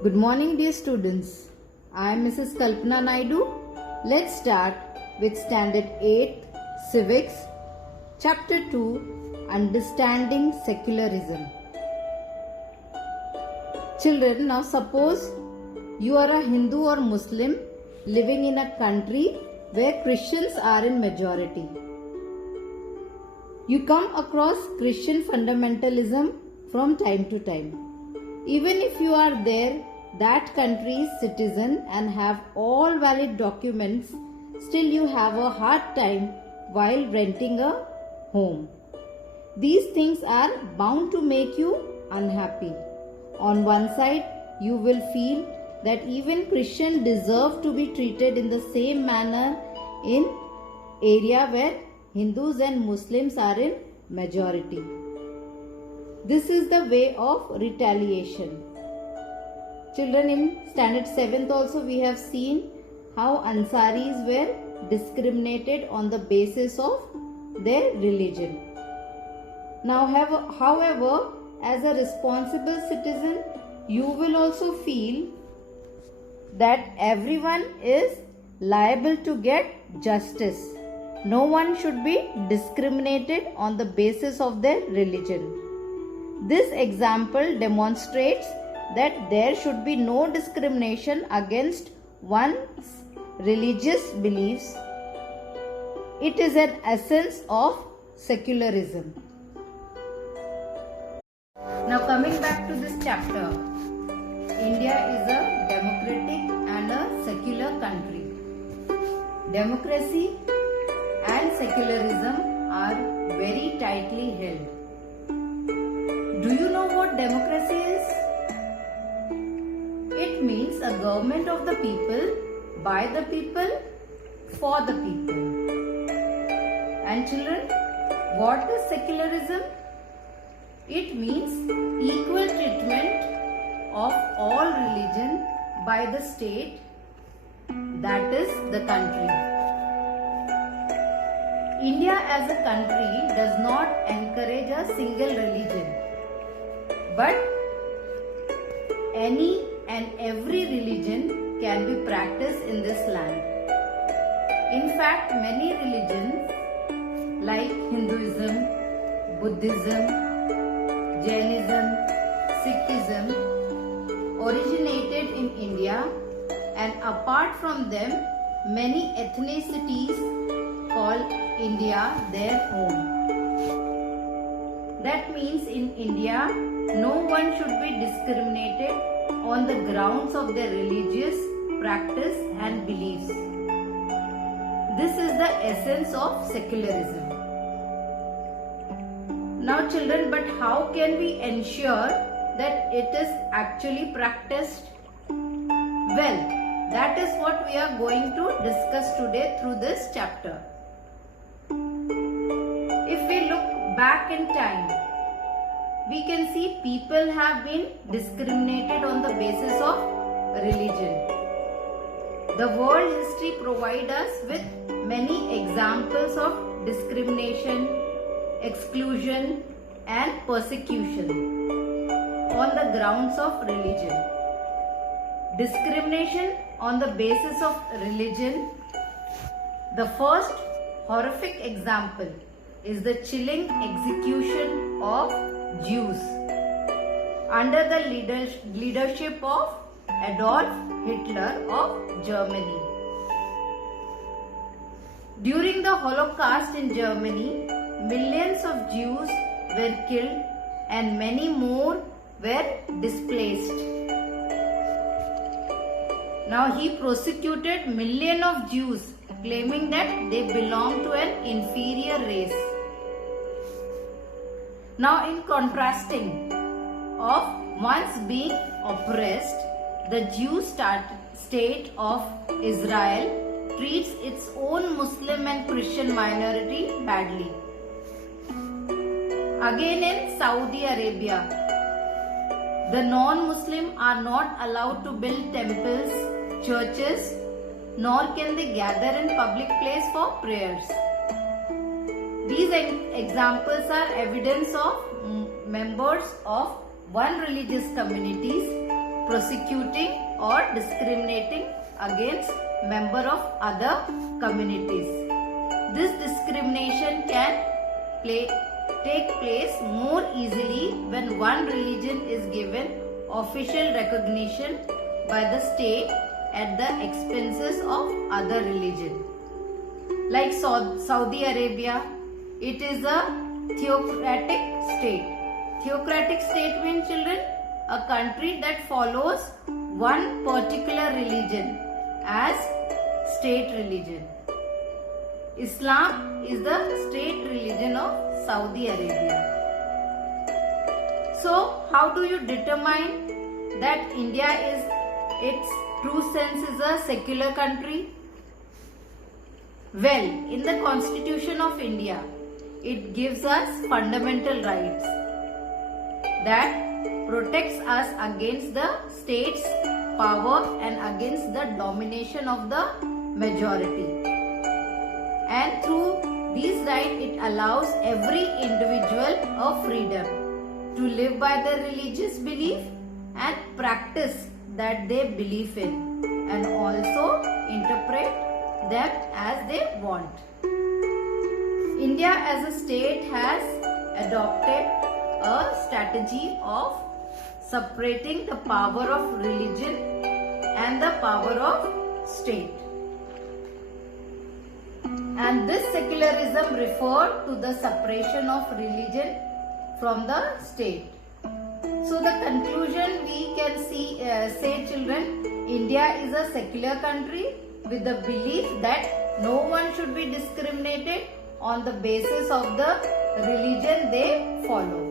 Good morning, dear students. I am Mrs. Kalpana Naidu. Let's start with Standard 8 Civics, Chapter 2 Understanding Secularism. Children, now suppose you are a Hindu or Muslim living in a country where Christians are in majority. You come across Christian fundamentalism from time to time. Even if you are there, that country's citizen and have all valid documents, still you have a hard time while renting a home. These things are bound to make you unhappy. On one side, you will feel that even Christians deserve to be treated in the same manner in area where Hindus and Muslims are in majority. This is the way of retaliation. Children, in Standard 7th also we have seen how Ansaris were discriminated on the basis of their religion. Now, however, as a responsible citizen, you will also feel that everyone is liable to get justice. No one should be discriminated on the basis of their religion. This example demonstrates that there should be no discrimination against one's religious beliefs. It is an essence of secularism. Now, coming back to this chapter, India is a democratic and a secular country. Democracy and secularism are very tightly held. Do you know what democracy is? It means a government of the people, by the people, for the people. And children, what is secularism? It means equal treatment of all religion by the state, that is the country. India as a country does not encourage a single religion, but any and every religion can be practiced in this land. In fact, many religions like Hinduism, Buddhism, Jainism, Sikhism originated in India, and apart from them, many ethnicities call India their home. That means in India, no one should be discriminated on the grounds of their religious practice and beliefs. This is the essence of secularism. Now children, but how can we ensure that it is actually practiced? Well, that is what we are going to discuss today through this chapter. If we look back in time, we can see people have been discriminated on the basis of religion. The world history provides us with many examples of discrimination, exclusion and persecution on the grounds of religion. Discrimination on the basis of religion. The first horrific example is the chilling execution of Jews under the leadership of Adolf Hitler of Germany. During the Holocaust in Germany, millions of Jews were killed and many more were displaced. Now he prosecuted millions of Jews, claiming that they belong to an inferior race. Now, in contrasting of once being oppressed, the Jew state of Israel treats its own Muslim and Christian minority badly. Again, in Saudi Arabia, the non-Muslim are not allowed to build temples, churches, nor can they gather in public place for prayers. These examples are evidence of members of one religious communities prosecuting or discriminating against member of other communities. This discrimination can take place more easily when one religion is given official recognition by the state at the expenses of other religion. Like Saudi Arabia, it is a theocratic state. Theocratic state means, children, a country that follows one particular religion as state religion. Islam is the state religion of Saudi Arabia. So, how do you determine that India is, its true sense, is a secular country? Well, in the Constitution of India, it gives us fundamental rights that protects us against the state's power and against the domination of the majority. And through these rights, it allows every individual a freedom to live by their religious belief and practice that they believe in, and also interpret them as they want. India as a state has adopted a strategy of separating the power of religion and the power of state. And this secularism refers to the separation of religion from the state. So the conclusion we can say, children, India is a secular country with the belief that no one should be discriminated on the basis of the religion they follow.